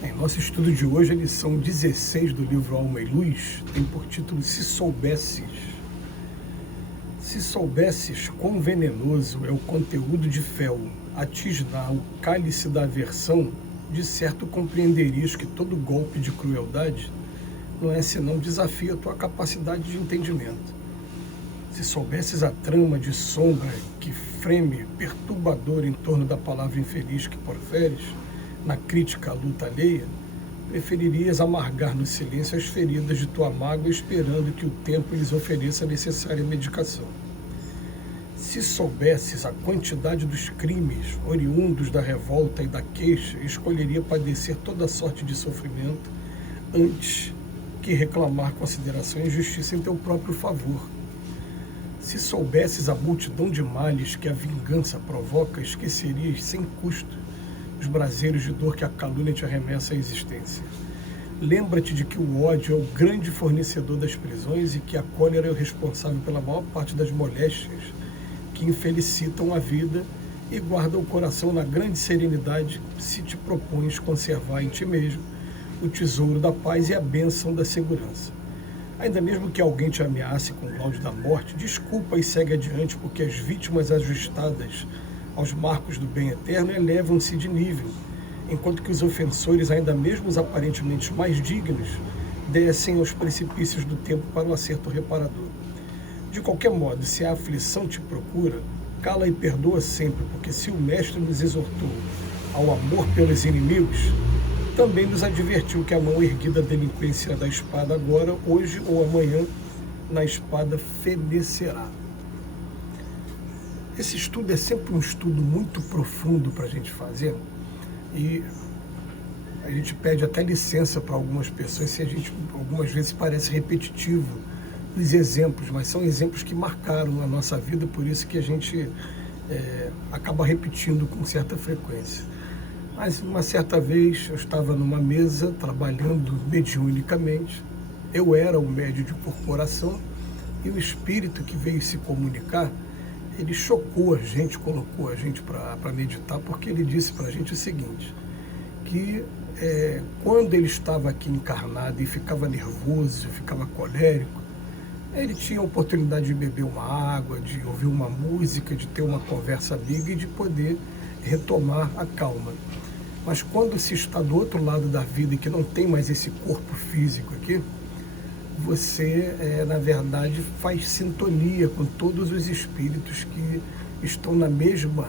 Em nosso estudo de hoje, a lição 16 do livro Alma e Luz tem por título Se Soubesses. Se soubesses quão venenoso é o conteúdo de fel a tisnar o cálice da aversão, de certo compreenderias que todo golpe de crueldade não é senão desafio à tua capacidade de entendimento. Se soubesses a trama de sombra que freme perturbador em torno da palavra infeliz que proferes, na crítica à luta alheia, preferirias amargar no silêncio as feridas de tua mágoa, esperando que o tempo lhes ofereça a necessária medicação. Se soubesses a quantidade dos crimes oriundos da revolta e da queixa, escolheria padecer toda sorte de sofrimento antes que reclamar consideração e justiça em teu próprio favor. Se soubesses a multidão de males que a vingança provoca, esquecerias sem custo os braseiros de dor que a calúnia te arremessa à existência. Lembra-te de que o ódio é o grande fornecedor das prisões e que a cólera é o responsável pela maior parte das moléstias que infelicitam a vida, e guarda o coração na grande serenidade se te propões conservar em ti mesmo o tesouro da paz e a bênção da segurança. Ainda mesmo que alguém te ameace com o laude da morte, desculpa e segue adiante, porque as vítimas ajustadas aos marcos do bem eterno elevam-se de nível, enquanto que os ofensores, ainda mesmo os aparentemente mais dignos, descem aos precipícios do tempo para o acerto reparador. De qualquer modo, se a aflição te procura, cala e perdoa sempre, porque se o Mestre nos exortou ao amor pelos inimigos, também nos advertiu que a mão erguida da delinquência da espada agora, hoje ou amanhã, na espada fenecerá. Esse estudo é sempre um estudo muito profundo para a gente fazer, e a gente pede até licença para algumas pessoas se a gente algumas vezes parece repetitivo os exemplos, mas são exemplos que marcaram a nossa vida, por isso que a gente acaba repetindo com certa frequência. Mas uma certa vez eu estava numa mesa trabalhando mediunicamente, eu era o médium de corporação, e o espírito que veio se comunicar, ele chocou a gente, colocou a gente para meditar, porque ele disse para a gente o seguinte, que quando ele estava aqui encarnado e ficava nervoso, ficava colérico, ele tinha a oportunidade de beber uma água, de ouvir uma música, de ter uma conversa amiga e de poder retomar a calma. Mas quando se está do outro lado da vida e que não tem mais esse corpo físico aqui, você, na verdade, faz sintonia com todos os espíritos que estão na mesma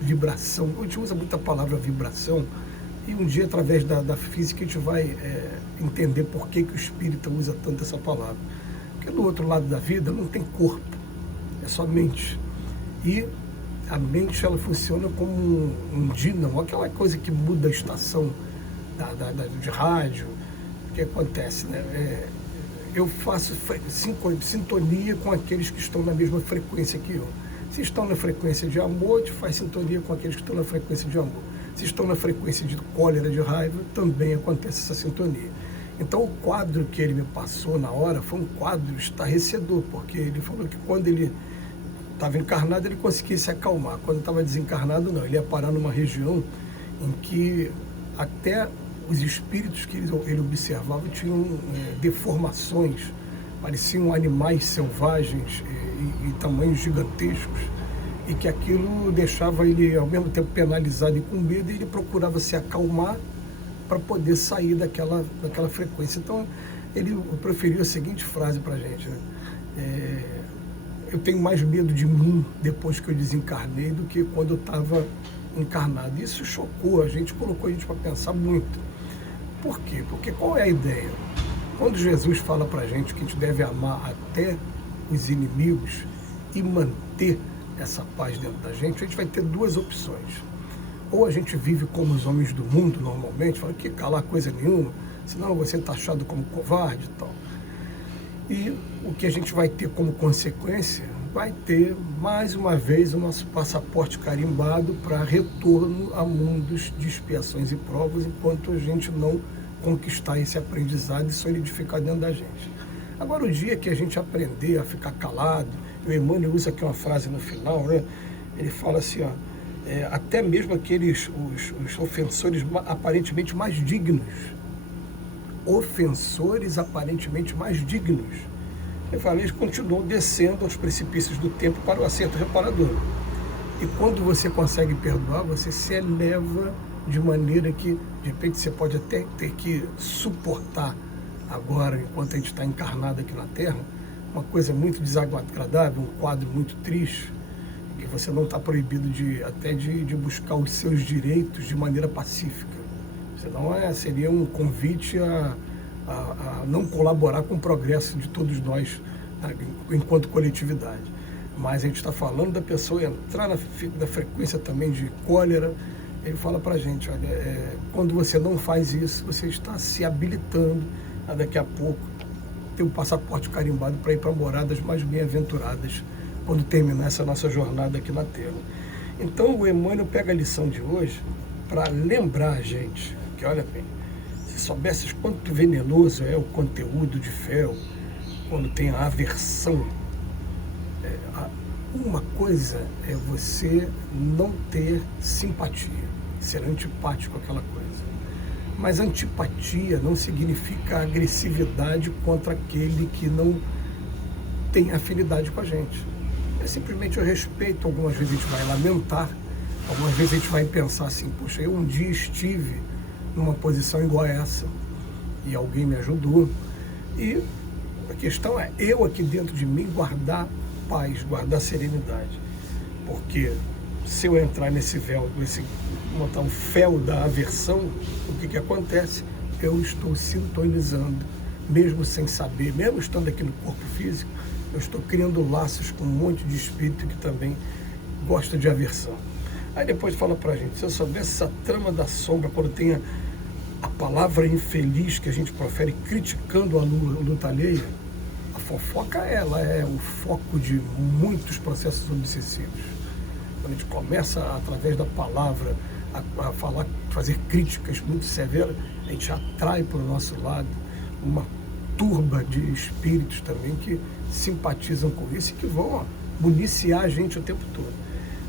vibração. A gente usa muita palavra vibração, e um dia, através da física, a gente vai entender por que o espírita usa tanto essa palavra. Porque do outro lado da vida não tem corpo, é só mente. E a mente, ela funciona como um dínamo, aquela coisa que muda a estação de rádio. O que acontece, né? Eu faço sintonia com aqueles que estão na mesma frequência que eu. Se estão na frequência de amor, te faz sintonia com aqueles que estão na frequência de amor. Se estão na frequência de cólera, de raiva, também acontece essa sintonia. Então o quadro que ele me passou na hora foi um quadro estarrecedor, porque ele falou que quando ele estava encarnado ele conseguia se acalmar, quando estava desencarnado não, ele ia parar numa região em que até os espíritos que ele observava tinham deformações, pareciam animais selvagens e tamanhos gigantescos, e que aquilo deixava ele ao mesmo tempo penalizado e com medo, e ele procurava se acalmar para poder sair daquela frequência. Então ele preferiu a seguinte frase para a gente, né? Eu tenho mais medo de mim depois que eu desencarnei do que quando eu estava encarnado. Isso chocou a gente, colocou a gente para pensar muito. Por quê? Porque qual é a ideia? Quando Jesus fala para a gente que a gente deve amar até os inimigos e manter essa paz dentro da gente vai ter duas opções. Ou a gente vive como os homens do mundo normalmente, fala que calar coisa nenhuma, senão você está achado como covarde e tal. E o que a gente vai ter como consequência, vai ter mais uma vez o nosso passaporte carimbado para retorno a mundos de expiações e provas, enquanto a gente não conquistar esse aprendizado e solidificar dentro da gente. Agora, o dia que a gente aprender a ficar calado, o Emmanuel usa aqui uma frase no final, né? Ele fala assim, ó, até mesmo os ofensores aparentemente mais dignos. Ofensores aparentemente mais dignos. Ele fala, eles continuam descendo aos precipícios do tempo para o acerto reparador. E quando você consegue perdoar, você se eleva de maneira que, de repente, você pode até ter que suportar agora, enquanto a gente está encarnado aqui na Terra, uma coisa muito desagradável, um quadro muito triste, que você não está proibido de buscar os seus direitos de maneira pacífica. Senão seria um convite a não colaborar com o progresso de todos nós, enquanto coletividade. Mas a gente está falando da pessoa entrar na frequência também de cólera. Ele fala para a gente, olha, quando você não faz isso, você está se habilitando a daqui a pouco ter um passaporte carimbado para ir para moradas mais bem-aventuradas quando terminar essa nossa jornada aqui na Terra. Então o Emmanuel pega a lição de hoje para lembrar a gente que, olha bem, se soubesses quanto venenoso é o conteúdo de fé, quando tem a aversão, uma coisa é você não ter simpatia, ser antipático àquela coisa. Mas antipatia não significa agressividade contra aquele que não tem afinidade com a gente. É simplesmente o respeito. Algumas vezes a gente vai lamentar, algumas vezes a gente vai pensar assim, poxa, eu um dia estive numa posição igual a essa e alguém me ajudou. E a questão é eu aqui dentro de mim guardar paz, guardar serenidade. Porque se eu entrar nesse véu, montar um fel da aversão, o que acontece? Eu estou sintonizando, mesmo sem saber, mesmo estando aqui no corpo físico, eu estou criando laços com um monte de espírito que também gosta de aversão. Aí depois fala pra gente, se eu soubesse essa trama da sombra, quando tem a palavra infeliz que a gente profere criticando a luta alheia, a fofoca ela é o foco de muitos processos obsessivos. Quando a gente começa, através da palavra, a falar, fazer críticas muito severas, a gente atrai para o nosso lado uma turba de espíritos também que simpatizam com isso e que vão municiar a gente o tempo todo.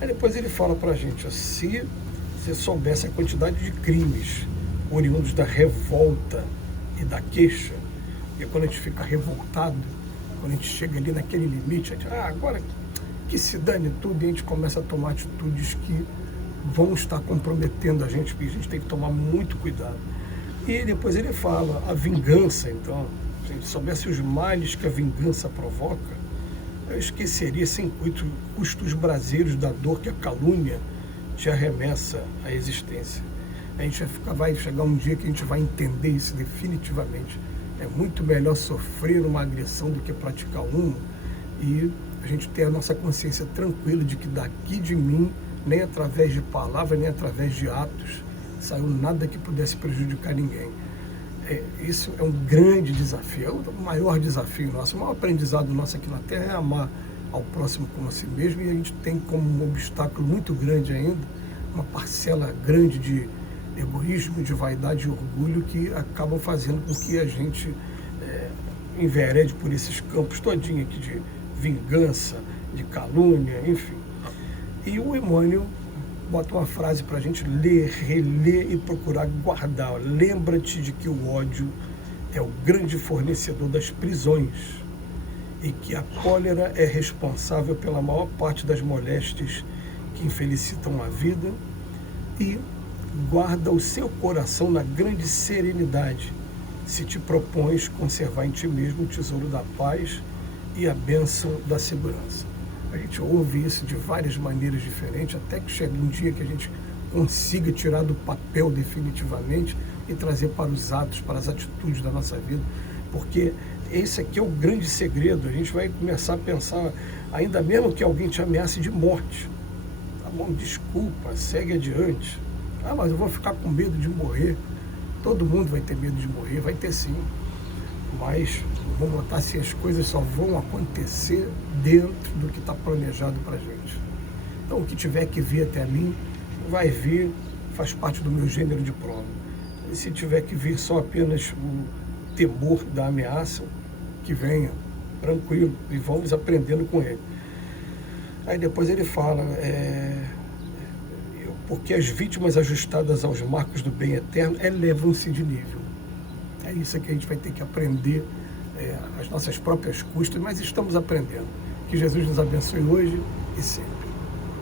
Aí depois ele fala para a gente, se você soubesse a quantidade de crimes oriundos da revolta e da queixa, e quando a gente fica revoltado, quando a gente chega ali naquele limite, a gente, agora que se dane tudo, e a gente começa a tomar atitudes que vão estar comprometendo a gente, porque a gente tem que tomar muito cuidado. E depois ele fala, a vingança, então, se a gente soubesse os males que a vingança provoca, eu esqueceria sem custos braseiros da dor que a calúnia te arremessa à existência. A gente vai chegar um dia que a gente vai entender isso definitivamente. É muito melhor sofrer uma agressão do que praticar uma, e a gente ter a nossa consciência tranquila de que daqui de mim, nem através de palavras, nem através de atos, saiu nada que pudesse prejudicar ninguém. Isso é um grande desafio, é o maior desafio nosso, o maior aprendizado nosso aqui na Terra é amar ao próximo como a si mesmo, e a gente tem como um obstáculo muito grande ainda, uma parcela grande de egoísmo, de vaidade e orgulho que acabam fazendo com que a gente enverede por esses campos todinho aqui de vingança, de calúnia, enfim. E o Emmanuel bota uma frase para a gente ler, reler e procurar guardar. Lembra-te de que o ódio é o grande fornecedor das prisões e que a cólera é responsável pela maior parte das moléstias que infelicitam a vida, e guarda o seu coração na grande serenidade, se te propões conservar em ti mesmo o tesouro da paz e a bênção da segurança. A gente ouve isso de várias maneiras diferentes, até que chega um dia que a gente consiga tirar do papel definitivamente e trazer para os atos, para as atitudes da nossa vida, porque esse aqui é o grande segredo. A gente vai começar a pensar, ainda mesmo que alguém te ameace de morte, tá bom, desculpa, segue adiante. Mas eu vou ficar com medo de morrer. Todo mundo vai ter medo de morrer, vai ter sim. Mas vamos botar assim, as coisas só vão acontecer dentro do que está planejado para a gente. Então o que tiver que vir até mim, vai vir, faz parte do meu gênero de prova. E se tiver que vir só apenas o temor da ameaça, que venha, tranquilo, e vamos aprendendo com ele. Aí depois ele fala, porque as vítimas ajustadas aos marcos do bem eterno elevam-se de nível. É isso que a gente vai ter que aprender às nossas próprias custas, mas estamos aprendendo. Que Jesus nos abençoe hoje e sempre.